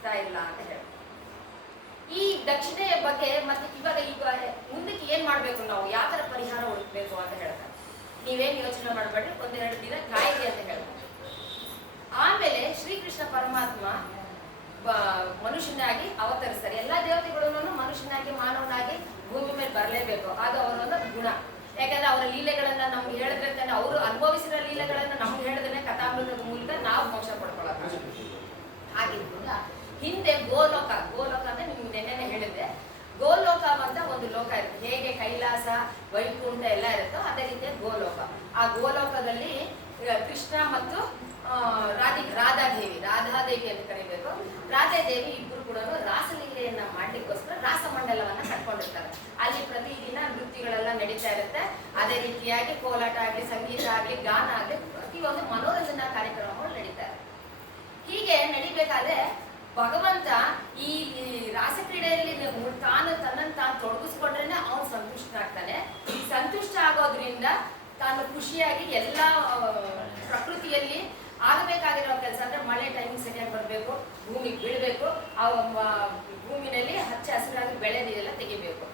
ಸಿಗ್ತಾ ಇಲ್ಲ ಅಂತ ಹೇಳಿ. ಈ ದಕ್ಷಿಣೆಯ ಬಗ್ಗೆ ಮತ್ತೆ ಈಗ ಮುಂದಕ್ಕೆ ಏನ್ ಮಾಡ್ಬೇಕು, ನಾವು ಯಾವ ತರ ಪರಿಹಾರ ಹುಡುಕ್ಬೇಕು ಅಂತ ಹೇಳ್ತಾರೆ. ನೀವೇನ್ ಯೋಚನೆ ಮಾಡಬೇಡ್ರಿ, ಒಂದೆರಡು ದಿನ ಕಾಯಿರಿ ಅಂತ ಹೇಳ್ತಾರೆ. ಆಮೇಲೆ ಶ್ರೀಕೃಷ್ಣ ಪರಮಾತ್ಮ ಮನುಷ್ಯನಾಗಿ ಅವತರಿಸ್ತಾರೆ. ಎಲ್ಲಾ ದೇವತೆಗಳನ್ನು ಮನುಷ್ಯನಾಗಿ ಮಾನವನಾಗಿ ಭೂಮಿ ಮೇಲೆ ಬರಲೇಬೇಕು, ಅದು ಅವರೊಂದು ಗುಣ. ಯಾಕಂದ್ರೆ ಅವರ ಲೀಲೆಗಳನ್ನ ನಮ್ಗೆ ಹೇಳಿದ್ರೆ ತಾನೆ, ಅವರು ಅನುಭವಿಸಿದ ಲೀಲೆಗಳನ್ನ ನಮ್ಗೆ ಹೇಳಿದ್ರೆ ಕಥಾಮೃತದ ಮೂಲಕ ನಾವು ಮೋಕ್ಷ ಪಡ್ಕೊಳ್ಳೋಣ. ಹಾಗಿದ್ರಿಂದ ಹಿಂದೆ ಗೋಲೋಕ ಅಂದ್ರೆ ನಿಮ್ಗೆ ನೆನ್ನೆ ಹೇಳಿದ್ದೆ, ಗೋಲೋಕ ಅಂತ ಒಂದು ಲೋಕ ಇರುತ್ತೆ. ಹೇಗೆ ಕೈಲಾಸ ವೈಕುಂಠ ಎಲ್ಲ ಇರುತ್ತೋ ಅದೇ ರೀತಿಯ ಗೋಲೋಕ. ಆ ಗೋಲೋಕದಲ್ಲಿ ಕೃಷ್ಣ ಮತ್ತು ರಾಧಾದೇವಿ ಅಂತ ಕರಿಬೇಕು. ರಾಧಾದೇವಿ ಇಬ್ರು ಕೂಡ ರಾಸಲೀಲೆಯನ್ನ ಮಾಡ್ಲಿಕ್ಕೋಸ್ಕರ ರಾಸಮಂಡಲವನ್ನ ಕಟ್ಕೊಂಡಿರ್ತಾರೆ. ಅಲ್ಲಿ ಪ್ರತಿದಿನ ನೃತ್ಯಗಳೆಲ್ಲ ನಡೀತಾ ಇರುತ್ತೆ. ಅದೇ ರೀತಿಯಾಗಿ ಕೋಲಾಟ ಆಗ್ಲಿ, ಸಂಗೀತ ಆಗ್ಲಿ, ಗಾನ ಆಗ್ಲಿ, ಪ್ರತಿಯೊಂದು ಮನೋರಂಜನಾ ಕಾರ್ಯಕ್ರಮಗಳು ನಡೀತಾರೆ. ಹೀಗೆ ನಡಿಬೇಕಾದ್ರೆ ಭಗವಂತ ಈ ರಾಸಕ್ರೀಡೆಯಲ್ಲಿ ತನ್ನನ್ನು ತಾನು ತೊಡಗಿಸ್ಕೊಂಡ್ರೇನೆ ಅವನು ಸಂತುಷ್ಟನಾಗ್ತಾನೆ. ಈ ಸಂತುಷ್ಟ ಆಗೋದ್ರಿಂದ ತಾನು ಖುಷಿಯಾಗಿ ಎಲ್ಲ ಪ್ರಕೃತಿಯಲ್ಲಿ ಆಗಬೇಕಾಗಿರೋ ಕೆಲಸ ಅಂದ್ರೆ ಮಳೆ ಟೈಮಿಂಗ್ ಸರಿಯಾಗಿ ಬರಬೇಕು, ಭೂಮಿಗೆ ಬೀಳಬೇಕು, ಆ ಭೂಮಿನಲ್ಲಿ ಹಚ್ಚ ಹಸಿರಾಗಿ ಬೆಳೆದೆಲ್ಲ ತೆಗಿಬೇಕು.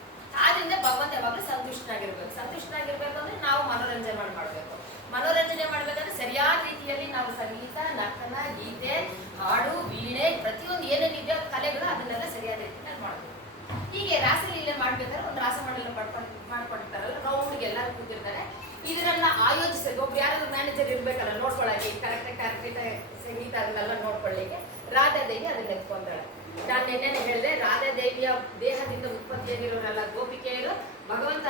ಆದ್ರಿಂದ ಭಗವಂತ ಯಾವಾಗಲೂ ಸಂತುಷ್ಟನಾಗಿರ್ಬೇಕು ಅಂದ್ರೆ ನಾವು ಮನೋರಂಜನೆ ಮಾಡಬೇಕು. ಮನೋರಂಜನೆ ಮಾಡ್ಬೇಕಂದ್ರೆ ಸರಿಯಾದ ರೀತಿಯಲ್ಲಿ ನಾವು ಸಂಗೀತ, ನರ್ತನ, ಗೀತೆ, ಹಾಡು, ವೀಣೆ, ಪ್ರತಿಯೊಂದು ಏನೇನಿದೆಯೋ ಕಲೆಗಳು ಅದನ್ನೆಲ್ಲ ಸರಿಯಾದ ರೀತಿಯಲ್ಲಿ ಮಾಡಬೇಕು. ಹೀಗೆ ರಾಸಲೀಲೆ ಮಾಡ್ಬೇಕಾದ್ರೆ ಒಂದು ರಾಸಮಂಡಲ ಮಾಡ್ಕೊಂಡಿರ್ತಾರಲ್ಲ, ರೌಂಡ್ಗೆ ಎಲ್ಲರೂ ಕೂತಿರ್ತಾರೆ. ಇದನ್ನೆಲ್ಲ ಆಯೋಜಿಸಬೇಕು. ಒಬ್ರು ಯಾರಾದ್ರೂ ಮ್ಯಾನೇಜರ್ ಇರ್ಬೇಕಲ್ಲ ನೋಡ್ಕೊಳ್ಳಿ, ಕರೆಕ್ಟ್ ಸಂಗೀತ ಅದನ್ನೆಲ್ಲ ನೋಡ್ಕೊಳ್ಳಿಕ್ಕೆ. ರಾಧಾದೇವಿ ಅದನ್ನ ಎತ್ಕೊಂಡಾಳೆ. ನಾನು ನೆನ್ನೆ ಹೇಳಿದೆ, ರಾಧಾದೇವಿಯ ದೇಹದಿಂದ ಉತ್ಪತ್ತಿಯಾಗಿರೋರೆಲ್ಲ ಗೋಪಿಕೆಯರು ಭಗವಂತ